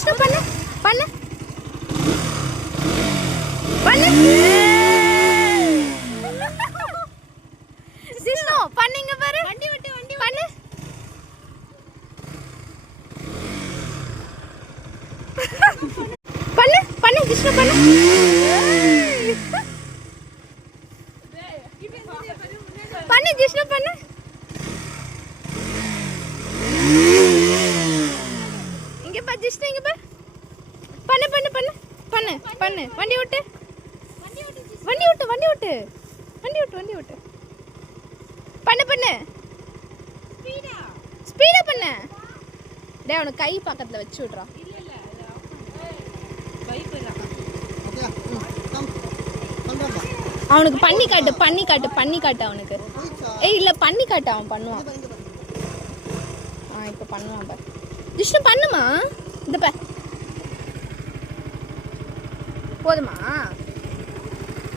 ஜிஷ்ணு பண்ணு பண்ணு பண்ணு ஜிஷ்ணு பண்ணீங்க பாரு வண்டி விட்டு பண்ணு பண்ணு பண்ணு ஜிஷ்ணு பண்ணு பண்ணு ஜிஷ்ணு பண்ணு இங்க பா ஜிஷ்ணு இங்க பா பண்ணு பண்ணு பண்ணு பண்ணு பண்ணு வண்டி விட்டு வண்டி விட்டு வண்டி விட்டு வண்டி விட்டு வண்டி விட்டு பண்ணு பண்ணு ஸ்பீடா பண்ணு டேய் அவன கை பக்கத்துல வச்சு விடுறா அவனுக்கு பண்ணி காட்டு பண்ணி காட்டு பண்ணி காட்டு அவனுக்கு ஏய் இல்ல பண்ணி காட்டு அவன் பண்ணுவான் இப்ப பண்ணுவான் பாரு ஜிஷ்ணு பண்ணுமா இந்த பாரு போதுமா